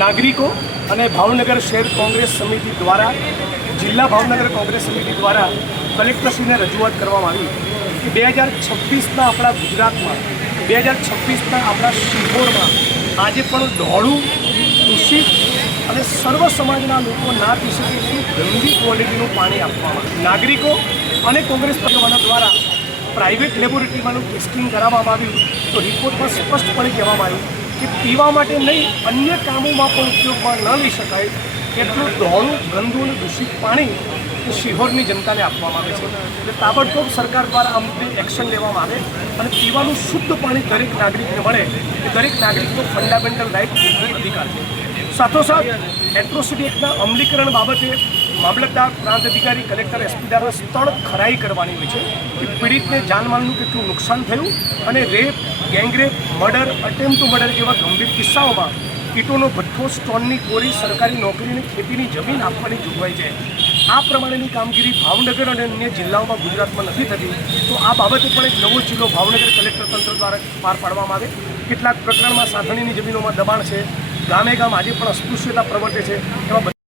નાગરિકો અને ભાવનગર શહેર કોંગ્રેસ સમિતિ દ્વારા જિલ્લા ભાવનગર કોંગ્રેસ સમિતિ દ્વારા કલેક્ટરશ્રીને રજૂઆત કરવામાં આવી કે 2026ના આપણા ગુજરાતમાં 2026ના આપણા શિહોરમાં આજે પણ ઢોળું દૂષિત અને સર્વ સમાજના લોકો ના પી શકે એટલું ગંદી ક્વોલિટીનું પાણી આપવામાં નાગરિકો અને કોંગ્રેસ પક્ષવાળા દ્વારા પ્રાઇવેટ લેબોરેટરીમાંનું ટેસ્ટિંગ કરાવવામાં આવ્યું તો રિપોર્ટમાં સ્પષ્ટપણે કહેવામાં આવ્યું કે પીવા માટે નહીં અન્ય કામોમાં પણ ઉપયોગમાં ન લઈ શકાય એટલું ઢોળું ગંદુ અને દૂષિત પાણી એ શિહોરની જનતાને આપવામાં આવે છે એટલે તાબડતોબ સરકાર દ્વારા આ મુદ્દે એક્શન લેવામાં આવે અને પીવાનું શુદ્ધ પાણી દરેક નાગરિકને મળે એ દરેક નાગરિકનો ફંડામેન્ટલ રાઇટ મૂળભૂત અધિકાર છે। સાથોસાથ એટ્રોસિટી એક્ટના અમલીકરણ બાબતે મામલતદાર પ્રાંત અધિકારી કલેક્ટર એસપી દ્વારા સ્થળ ખરાઈ કરવાની હોય છે કે પીડિતને જાનમાલનું કેટલું નુકસાન થયું અને rape gangrape murder attempt to murder જેવા ગંભીર કિસ્સાઓમાં ઈંટોનો ભઠ્ઠો સ્ટોનની કોરી સરકારી નોકરીની ખેતીની જમીન આપવાની જોગવાઈ છે। આ પ્રમાણેની કામગીરી ભાવનગર અને અન્ય જિલ્લાઓમાં ગુજરાતમાં નથી થતી તો આ બાબતે પણ એક નવો જિલ્લો ભાવનગર કલેક્ટર તંત્ર દ્વારા પાર પાડવામાં આવે। કેટલાક પ્રકરણમાં સાધણીની જમીનોમાં દબાણ છે, ગામે ગામ આજે પણ અસ્પૃશ્યતા પ્રવર્તે છે, એવા